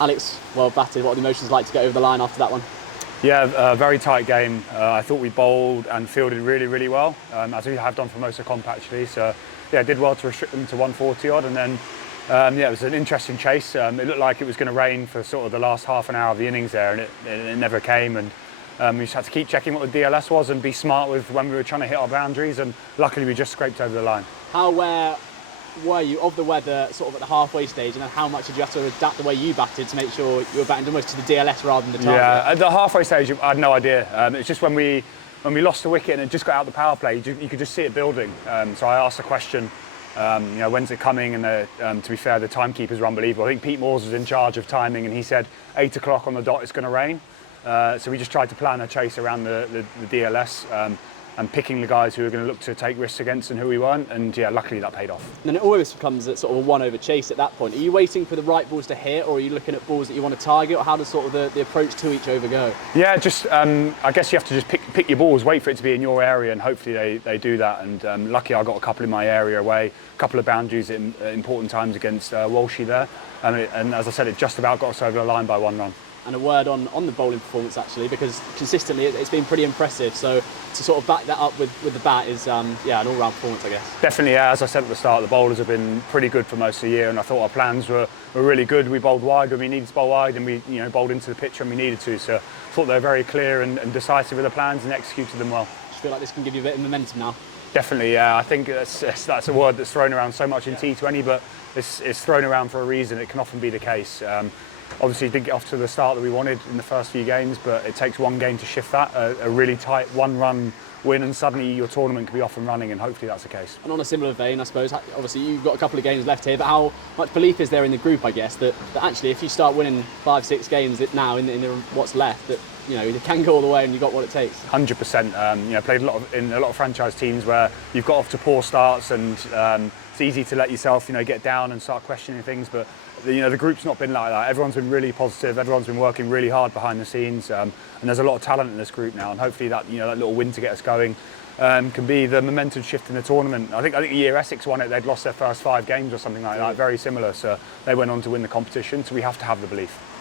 Alex, well batted. What are the emotions like to get over the line after that one? Yeah, very tight game. I thought we bowled and fielded really, really well, as we have done for most of the comp actually. So yeah, did well to restrict them to 140 odd, and then yeah, it was an interesting chase. It looked like it was going to rain for sort of the last half an hour of the innings there, and it never came. And we just had to keep checking what the DLS was and be smart with when we were trying to hit our boundaries. And luckily, we just scraped over the line. How aware were you of the weather sort of at the halfway stage, and then how much did you have to adapt the way you batted to make sure you were batting almost to the DLS rather than the target? Yeah, at the halfway stage, I had no idea. It's just when we lost the wicket and it just got out the power play, you could just see it building. So I asked the question, when's it coming? And to be fair, the timekeepers were unbelievable. I think Pete Moores was in charge of timing, and he said 8 o'clock on the dot, it's going to rain. So we just tried to plan a chase around the DLS. And picking the guys who were going to look to take risks against and who we weren't, and yeah, luckily that paid off. And then it always becomes a sort of a one-over chase at that point. Are you waiting for the right balls to hit, or are you looking at balls that you want to target, or how does sort of the approach to each over go? Yeah, just I guess you have to just pick your balls, wait for it to be in your area, and hopefully they do that. And lucky I got a couple in my area away, a couple of boundaries at important times against Walshy there, and as I said, it just about got us over the line by 1 run. And a word on the bowling performance actually, because consistently it's been pretty impressive. So to sort of back that up with the bat is yeah, an all-round performance, I guess. Definitely, yeah. As I said at the start, the bowlers have been pretty good for most of the year, and I thought our plans were really good. We bowled wide when we needed to bowl wide, and we bowled into the pitch when we needed to. So I thought they were very clear and decisive with the plans and executed them well. I feel like this can give you a bit of momentum now. Definitely, yeah. I think that's a word that's thrown around so much in T20, but it's thrown around for a reason. It can often be the case. Obviously, didn't get off to the start that we wanted in the first few games, but it takes one game to shift that. A really tight one-run win, and suddenly your tournament can be off and running, and hopefully that's the case. And on a similar vein, I suppose, obviously you've got a couple of games left here, but how much belief is there in the group, I guess, that actually if you start winning 5-6 games now in what's left, that you can go all the way and you've got what it takes? 100%. Played in a lot of franchise teams where you've got off to poor starts, and it's easy to let yourself get down and start questioning things, but the group's not been like that. Everyone's been really positive. Everyone's been working really hard behind the scenes, and there's a lot of talent in this group now. And hopefully that that little win to get us going can be the momentum shift in the tournament. I think the year Essex won it, they'd lost their first 5 games or something like that, very similar. So they went on to win the competition. So we have to have the belief.